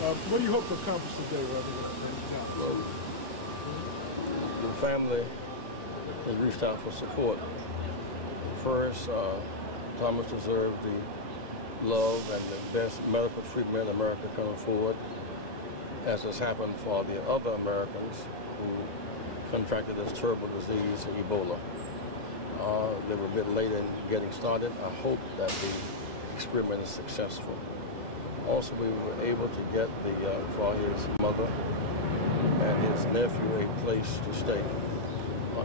What do you hope to accomplish today, Reverend? Well, the family has reached out for support. First, Thomas deserves the love and the best medical treatment America can afford, as has happened for the other Americans who contracted this terrible disease, Ebola. They were a bit late in getting started. I hope that the experiment is successful. Also, we were able to get for his mother and his nephew a place to stay,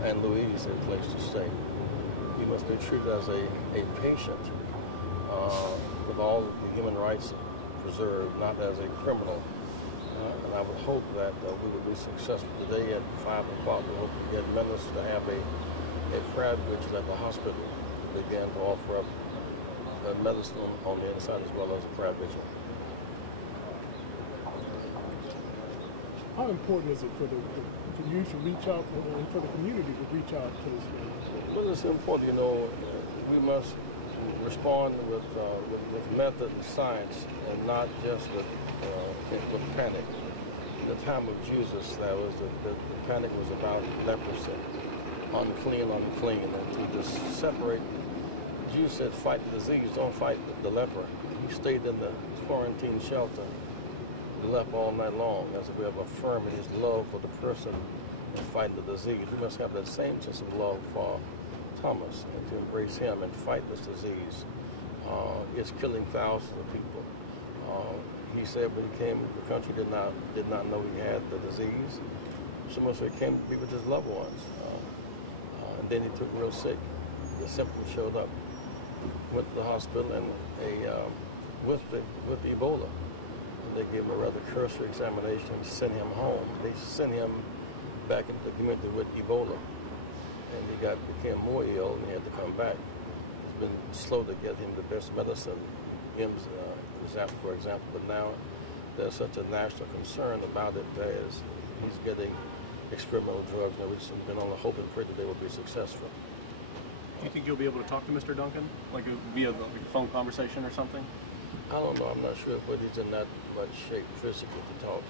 and Louise a place to stay. He must be treated as a patient with all of the human rights preserved, not as a criminal. And I would hope that we would be successful today at 5 o'clock. We hope to get ministers to have a prayer vigil at the hospital to begin to offer up medicine on the inside as well as a prayer vigil. How important is it for you to reach out and for the community to reach out to this man? Well, it's important, we must respond with method and science and not just with panic. In the time of Jesus, the panic was about leprosy, unclean, and to just separate. Jesus said, fight the disease, don't fight the leper. He stayed in the quarantine shelter, the leper all night long, as a way of affirming his love for the person and fighting the disease. We must have that same sense of love for Thomas and to embrace him and fight this disease. It's killing thousands of people. He said when he came to the country, did not know he had the disease. So much so he came to be with his loved ones. And then he took real sick. The symptoms showed up. Went to the hospital and with the Ebola. And they gave him a rather cursory examination and sent him home. They sent him back into the community with Ebola. And he became more ill and he had to come back. It's been slow to get him the best medicine, for example, but now there's such a national concern about it as he's getting experimental drugs, and we've been on the hope and pray that they will be successful. Do you think you'll be able to talk to Mr. Duncan, like via a phone conversation or something? I don't know. I'm not sure, but he's in that much shape physically to talk.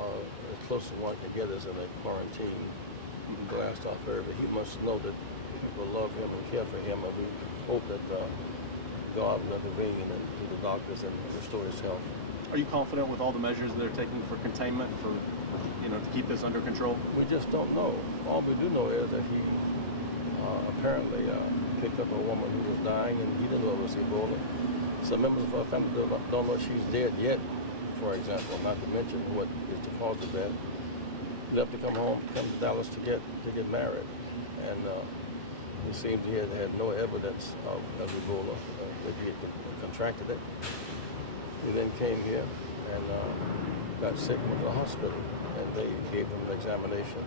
As close as one can get is in a quarantine, glassed off area, but he must know that people love him and care for him, and we hope that God will intervene and do the doctors and restore his health. Are you confident with all the measures they're taking for containment, to keep this under control? We just don't know. All we do know is that he apparently picked up a woman who was dying, and he didn't know it was Ebola. Some members of our family don't know she's dead yet, for example, not to mention what is the cause of that. He left to come to Dallas to get married, and it seems he had no evidence of Ebola, that he had contracted it. He then came here and got sick, went to the hospital, and they gave him an examination.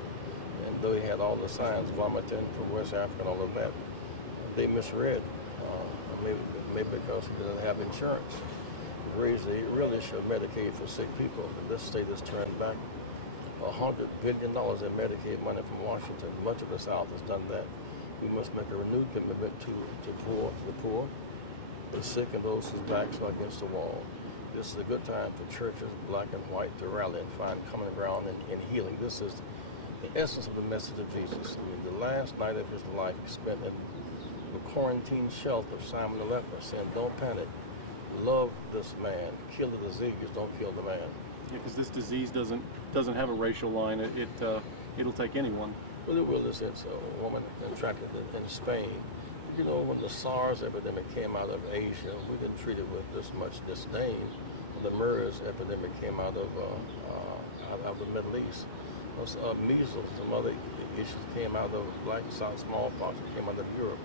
And though he had all the signs, vomiting from West Africa and all of that, they misread. Maybe because he didn't have insurance. They really should Medicaid for sick people. But this state has turned back $100 billion in Medicaid money from Washington. Much of the South has done that. We must make a renewed commitment to the poor, the sick, and those whose backs are against the wall. This is a good time for churches, black and white, to rally and find common ground in healing. This is the essence of the message of Jesus. The last night of his life he spent in the quarantine shelter of Simon the leper, saying, don't panic, love this man, kill the disease, don't kill the man. Yeah, because this disease doesn't have a racial line. It'll take anyone. Well, it will. It's a woman contracted in Spain. When the SARS epidemic came out of Asia, we didn't treat it with this much disdain. When the MERS epidemic came out of the Middle East, measles and some other issues came out of smallpox that came out of Europe.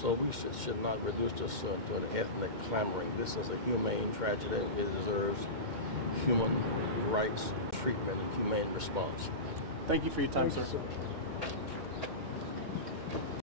So we should not reduce this to an ethnic clamoring. This is a humane tragedy. It deserves human rights treatment and humane response. Thank you for your time, sir.